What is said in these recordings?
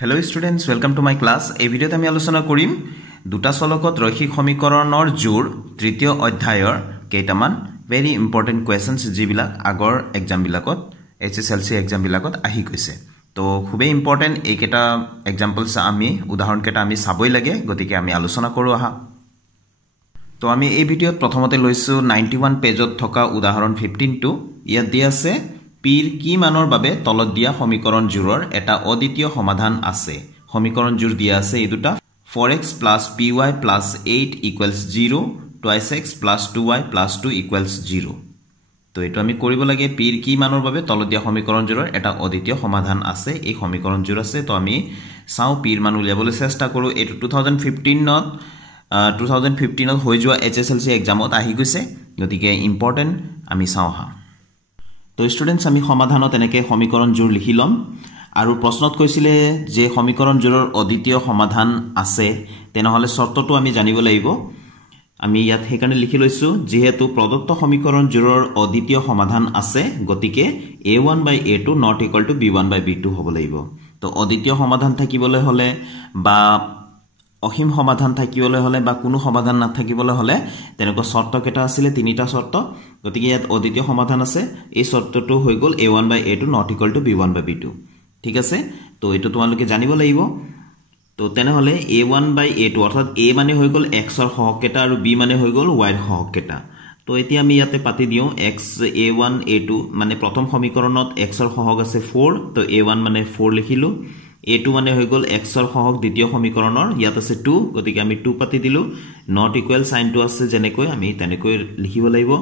Hello students, welcome to my class. এই ভিডিওতে আমি আলোচনা কৰিম দুটা চলকত ৰৈখিক সমীকৰণৰ জোৰ তৃতীয় অধ্যায়ৰ কেইটামান very important questions যিবিলাক আগৰ এক্সাম বিলাকত HSLC এক্সাম বিলাকত আহি গৈছে। তো খুবেই ইম্পৰ্টেন্ট এইকেটা এক্সাম্পলস আমি উদাহৰণ কেটা আমি চাবই লাগে, গতিকে আমি আলোচনা কৰো আহা। তো আমি এই ভিডিওত প্ৰথমতে লৈছো 91 পেজত থকা উদাহৰণ 15 টো। ইয়াত দিয়া আছে পিৰ কি মানৰ বাবে তলত দিয়া সমীকৰণ জোৰৰ এটা অদ্বিতীয় সমাধান আছে। সমীকৰণ জোৰ দিয়া আছে এই দুটা 4x + py + 8 = 0 2x + 2y + 2 = 0। তো এটো আমি কৰিব লাগে পিৰ কি মানৰ বাবে তলত দিয়া সমীকৰণ জোৰৰ এটা অদ্বিতীয় সমাধান আছে। এই সমীকৰণ জোৰ আছে, তো আমি চাও পিৰ মান উলিয়াবলৈ চেষ্টা কৰো। এটো 2015 হৈ যোৱা HSLC এক্সামত আহি গৈছে, গতিকে ইম্পৰ্টেন্ট আমি চাও হা। তো স্টুডেন্টস আমি সমাধানত এনেকে সমীকৰণ জোৰ লিখি লম আৰু প্ৰশ্নত কৈছিলে যে সমীকৰণ জোৰৰ অদ্বিতীয় সমাধান আছে, তেনেহলে শৰ্তটো আমি জানিব লাগিব। আমি ইয়াত হেকাৰণে লিখি লৈছো যেহেতু প্ৰদত্ত সমীকৰণ জোৰৰ অদ্বিতীয় সমাধান আছে, গতিকে a1/a2 ≠ b1/b2 হ'ব লাগিব। তো অদ্বিতীয় সমাধান থাকিবলৈ হলে বা অসীম সমাধান থাকিবলৈ হলে বা কোনো সমাধান নাথাকিবলৈ হলে তেনেকুৱা শৰ্ত কেটা আছিল, তিনিটা শৰ্ত। গতিকে ইয়াত অদ্বিতীয় সমাধান আছে, এই শৰ্তটো হৈ গল a1/a2 ≠ b1/b2। ঠিক আছে, তো এটো তোমালোকে জানিব লাগিব। তো তেনেহলে a1/a2 অৰ্থাৎ a মানে হৈ গল x ৰ সহগ কেটা আৰু b মানে হৈ গল y ৰ সহগ কেটা। তো এতিয়া আমি ইয়াতে পাতি দিও x a1 a2 মানে প্ৰথম সমীকৰণত x ৰ সহগ আছে 4, তো a1 মানে 4 লিখিলো। a2 মানে হৈ গল x ৰ সহগ দ্বিতীয় সমীকৰণৰ, ইয়াত আছে 2, গতিকে আমি 2 পাতি দিলো। নট ইকুৱেল সাইনটো আছে যেনেকৈ আমি তেনেকৈ লিখিব লাগিব।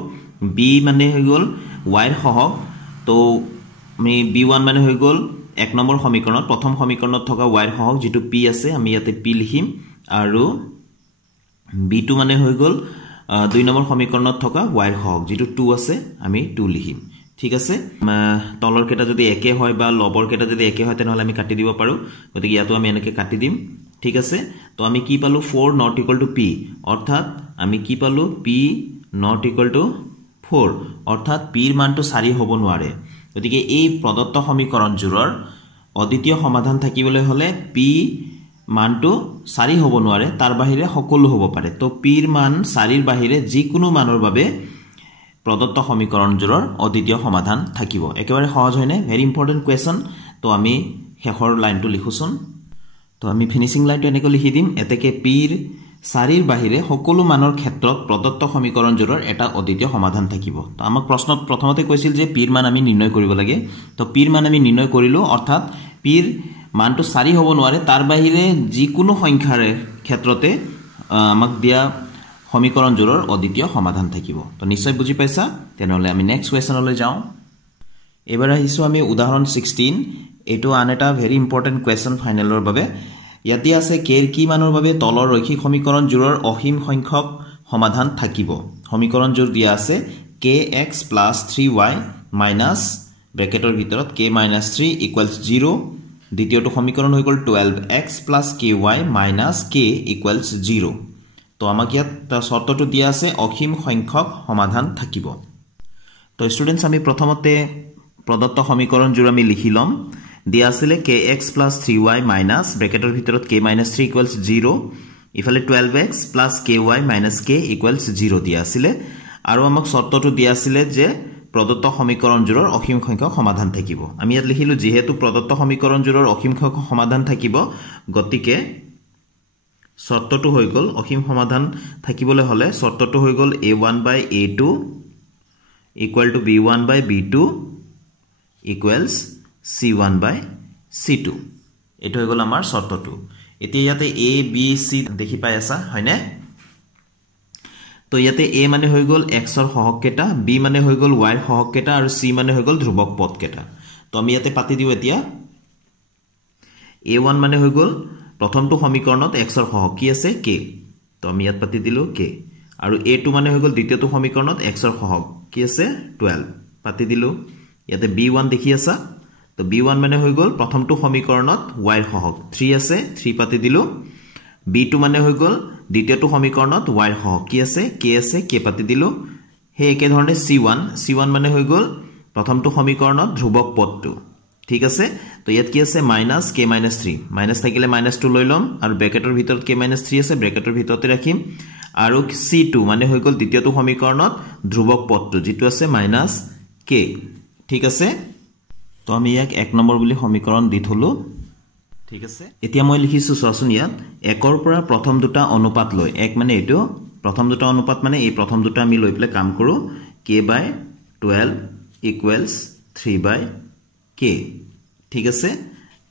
b মানে হৈ গল y ৰ সহগ, তো আমি b1 মানে হৈ গল এক নম্বৰ সমীকৰণত প্ৰথম সমীকৰণত থকা y ৰ সহগ যেটো p আছে, আমি ইয়াতে p লিখিম। আৰু b2 মানে হৈ গল দুই নম্বৰ সমীকৰণত থকা y ৰ সহগ যেটো 2 আছে, আমি 2 লিখিম। ঠিক আছে, তলৰ কেটা যদি একে হয় বা লবৰ কেটা যদি একে হয় তেনেহলে আমি কাটি দিব পাৰো, গতিকে ইয়াতো আমি এনেকে কাটি দিম। ঠিক আছে, তো আমি কি পালো 4 ≠ p, অৰ্থাৎ আমি কি পালো p ≠ 4, অৰ্থাৎ p ৰ মানটো 4 হ'ব নোৱাৰে। গতিকে এই প্ৰদত্ত সমীকৰণ জোৰৰ অদ্বিতীয় সমাধান থাকিবলৈ হলে p মানটো 4 হ'ব নোৱাৰে, তাৰ বাহিৰে সকলো হ'ব পাৰে। তো p ৰ মান 4 ৰ বাহিৰে যিকোনো মানৰ বাবে প্ৰদত্ত সমীকৰণ জোৰৰ অদ্বিতীয় সমাধান থাকিব। একেবাৰে সহজ হয়নে? Very important question. তো আমি শেষৰ লাইনটো লিখোছন। তো আমি ফিনিশিং লাইনটো এনেকৈ লিখি দিম, এতেকে p ৰ 4 ৰ বাহিৰে সকলো মানৰ ক্ষেত্ৰত প্ৰদত্ত সমীকৰণ জোৰৰ এটা অদ্বিতীয় সমাধান থাকিব। তো আমাক প্ৰশ্নত প্ৰথমতে কৈছিল যে p ৰ মান আমি নিৰ্ণয় কৰিব লাগে। তো p ৰ মান আমি নিৰ্ণয় কৰিলো, অৰ্থাৎ p ৰ মানটো 4 হ'ব নোৱাৰে, তাৰ বাহিৰে যিকোনো সংখ্যাৰ ক্ষেত্ৰতে আমাক দিয়া সমীকৰণ জোৰৰ অদ্বিতীয় সমাধান থাকিব। তো নিশ্চয় বুজি পাইছা। তেনেহলে আমি নেক্সট কোৱেশ্চনলৈ যাও। এবাৰ আহিছো আমি উদাহৰণ 16। এটো আন এটা ভেৰি ইম্পৰ্টেন্ট কোৱেশ্চন ফাইনেলৰ বাবে। ইয়াতে আছে k ৰ কি মানৰ বাবে তলৰ ৰৈখিক সমীকৰণ জোৰৰ অসীম সংখ্যক সমাধান থাকিব। সমীকৰণ জোৰ দিয়া আছে kx + 3y - ব্ৰেকেটৰ ভিতৰত k - 3 = 0। দ্বিতীয়টো সমীকৰণ হৈ গল 12x + ky - k = 0। তো আমাক ইয়াত শর্তটো দিয়া আছে অসীম সংখ্যক সমাধান থাকিব। তো স্টুডেন্টস আমি প্ৰথমতে প্ৰদত্ত সমীকৰণ জোৰ আমি লিখি লম। দিয়া আছিল kx + 3y - ব্ৰেকেটৰ ভিতৰত k - 3 = 0, ইফালে 12x + ky - k = 0 দিয়া আছিল। আৰু আমাক শৰ্তটো দিয়া আছিল যে প্ৰদত্ত সমীকৰণ জোৰৰ অসীম সংখ্যক সমাধান থাকিব। আমি ইয়াত লিখিলো যেহেতু প্ৰদত্ত সমীকৰণ জোৰৰ অসীম সংখ্যক সমাধান থাকিব, গতিকে শর্তটো হৈ গল অসীম সমাধান থাকিবলৈ হলে শর্তটো হৈ গল a1/a2 = b1/b2 = c1/c2। এটো হৈ গল আমাৰ শর্তটো। এতিয়া ইয়াতে a b c দেখি পাই আছা হয়নে? তো ইয়াতে a মানে হৈ গল x ৰ সহগ কেটা, b মানে হৈ গল y ৰ সহগ কেটা আৰু c মানে হৈ গল ধ্ৰুবক পদ কেটা। তো আমি ইয়াতে পাতি দিও এতিয়া a1 মানে হৈ গল প্ৰথমটো সমীকৰণত x ৰ সহগ কি আছে k, তো আমি ইয়াত পাতি দিলো k। আৰু a2 মানে হৈ গল দ্বিতীয়টো সমীকৰণত x ৰ সহগ কি আছে 12, পাতি দিলো। ইয়াতে b1 দেখি আছা, তো b1 মানে হৈ গল প্ৰথমটো সমীকৰণত y ৰ সহগ 3 আছে, 3 পাতি দিলো। b2 মানে হৈ গল দ্বিতীয়টো সমীকৰণত y ৰ সহগ কি আছে k আছে, k পাতি দিলো। হে একে ধৰণে c1 মানে হৈ গল প্ৰথমটো সমীকৰণত ধ্ৰুবক পদটো ঠিক আছে তো ইয়াত কি আছে মাইনাস k - 3 মাইনাস থাকিলে -2 লৈ লম আৰু ব্ৰেকেটৰ ভিতৰত k - 3 আছে ব্ৰেকেটৰ ভিতৰতে ৰাখিম আৰু c2 মানে হৈ গল দ্বিতীয়টো সমীকৰণত ধ্ৰুবক পদটো যেটো আছে -k ঠিক আছে তো আমি ইয়াক 1 নম্বৰ বুলি সমীকৰণ দি থলো ঠিক আছে এতিয়া মই লিখিছো চোৱাচোন ইয়াত 1 ৰ পৰা প্ৰথম দুটা অনুপাত লৈ 1 মানে এটো প্ৰথম দুটা অনুপাত মানে এই প্ৰথম দুটা আমি লৈ প্লে কাম কৰো k/12 = 3/k ঠিক আছে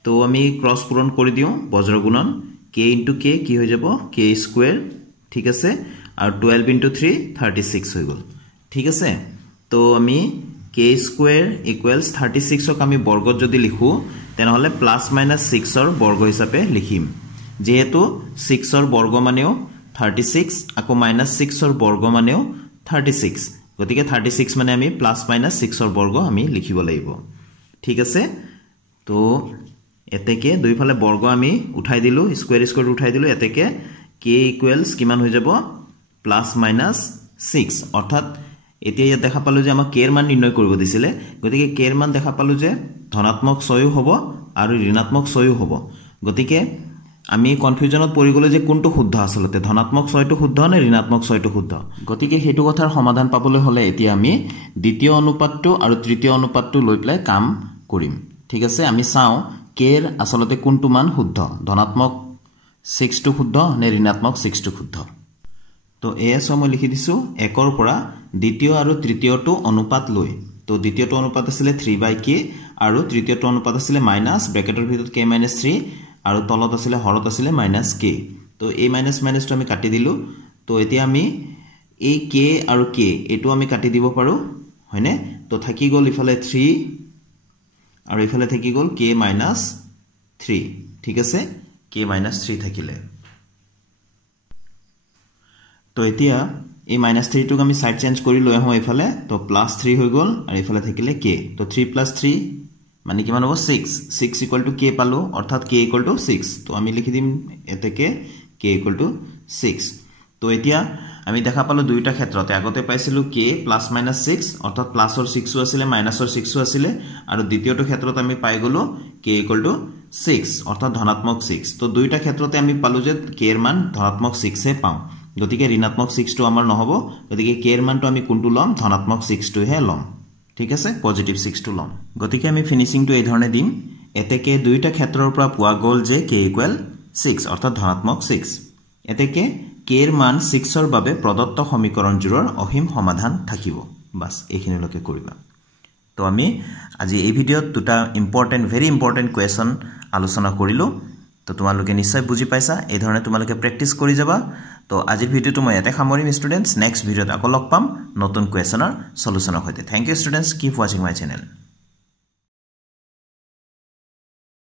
তো আমি ক্ৰস পূৰণ কৰি দিও বজ্ৰ গুণন k * k কি হৈ যাব k² ঠিক আছে আৰু 12 * 3 36 হৈ গল ঠিক আছে তো আমি k² = 36 ক আমি বৰ্গত যদি লিখো তেনেহলে +- 6 ৰ বৰ্গ হিচাপে লিখিম যেহেতু 6 ৰ বৰ্গ মানেও 36 আকৌ -6 ৰ বৰ্গ মানেও 36 গতিকে 36 মানে আমি +- 6 ৰ বৰ্গ আমি লিখিব লাগিব ঠিক আছে তো এতেকে দুইফালে বৰ্গ আমি উঠাই দিলো স্কয়াৰ উঠাই দিলো এতেকে k = কিমান হৈ যাব +- 6 অৰ্থাৎ এতিয়া ইয়াত দেখা পালো যে আমাক k এৰ মান নিৰ্ণয় কৰিব দিছিলে গতিকে k এৰ মান দেখা পালো যে ধনাত্মক 6 হ'ব আৰু ঋণাত্মক 6 হ'ব গতিকে আমি কনফিউজনত পৰি গলে যে কোনটো শুদ্ধ আসলতে ধনাত্মক 6 টো শুদ্ধ নে ঋণাত্মক 6 টো শুদ্ধ গতিকে হেতু কথাৰ সমাধান পাবলৈ হলে এতিয়া আমি দ্বিতীয় অনুপাতটো আৰু তৃতীয় অনুপাতটো লৈ প্লাই কাম কৰিম ঠিক আছে আমি চাও k এৰ আসলতে কোনটো মান শুদ্ধ ধনাত্মক 6 টো শুদ্ধ নে ঋণাত্মক 6 টো শুদ্ধ তো এস মই লিখি দিছো 1 ৰ পৰা দ্বিতীয় আৰু তৃতীয়টো অনুপাত লৈ তো দ্বিতীয়টো অনুপাত আছিল 3/k আৰু তৃতীয়টো অনুপাত আছিল মাইনাস ব্ৰেকেটৰ ভিতৰত k - 3 আৰু তলত আছিল হৰত আছিল -k তো এই মাইনাস টো আমি কাটি দিলো তো এতিয়া আমি এই k আৰু k এটো আমি কাটি দিব পাৰো হয়নে তো থাকি গল ইফালে 3 আৰু ইফালে থাকি গল k - 3 ঠিক আছে k - 3 থাকিলে তো এতিয়া এই -3 টোক আমি সাইড চেঞ্জ কৰি লৈ আহো ইফালে তো +3 হৈ গল আৰু ইফালে থাকিলে k তো 3 + 3 মানে কিমান হ'ব 6 = k পালো অৰ্থাৎ k = 6 তো আমি লিখি দিম এতেকে k = 6 তো এতিয়া আমি দেখা পালো দুইটা ক্ষেত্ৰতে আগতে পাইছিলো k +- 6 অৰ্থাৎ প্লাসৰ 6 আছিল মাইনাসৰ 6 আছিল আৰু দ্বিতীয়টো ক্ষেত্ৰত আমি পাই গলো k = 6 অৰ্থাৎ ধনাত্মক 6 তো দুইটা ক্ষেত্ৰতে আমি পালো যে k এৰ মান ধনাত্মক 6 এ পাও গতিকে ঋণাত্মক 6 টো আমাৰ নহব গতিকে k এৰ মানটো আমি কোনটো লম ধনাত্মক 6 টো হে লম ঠিক আছে পজিটিভ 6 টো লম গতিকে আমি ফিনিশিং টো এই ধৰণে দিম এতেকে দুইটা ক্ষেত্ৰৰ পৰা পোৱা গল যে k = 6 অৰ্থাৎ ধনাত্মক 6 এতেকে k এৰ মান 6 ৰ বাবে প্ৰদত্ত সমীকৰণজোৰৰ অসীম সমাধান থাকিব বাস এইখিনিলৈকে কৰিবা তো আমি আজি এই ভিডিঅ'ত দুটা ভেৰি ইম্পৰ্টেন্ট কোৱেশ্চন আলোচনা কৰিলো তো তোমালোকে নিশ্চয় বুজি পাইছা এই ধৰণে তোমালোকে প্ৰেক্টিস কৰি যাবা তো আজিৰ ভিডিঅ'টো মই এতে সামৰিম ষ্টুডেন্টস নেক্সট ভিডিঅ'ত আকৌ লগ পাম নতুন কোৱেশ্চনৰ সলুশনৰ সৈতে thank you students keep watching my channel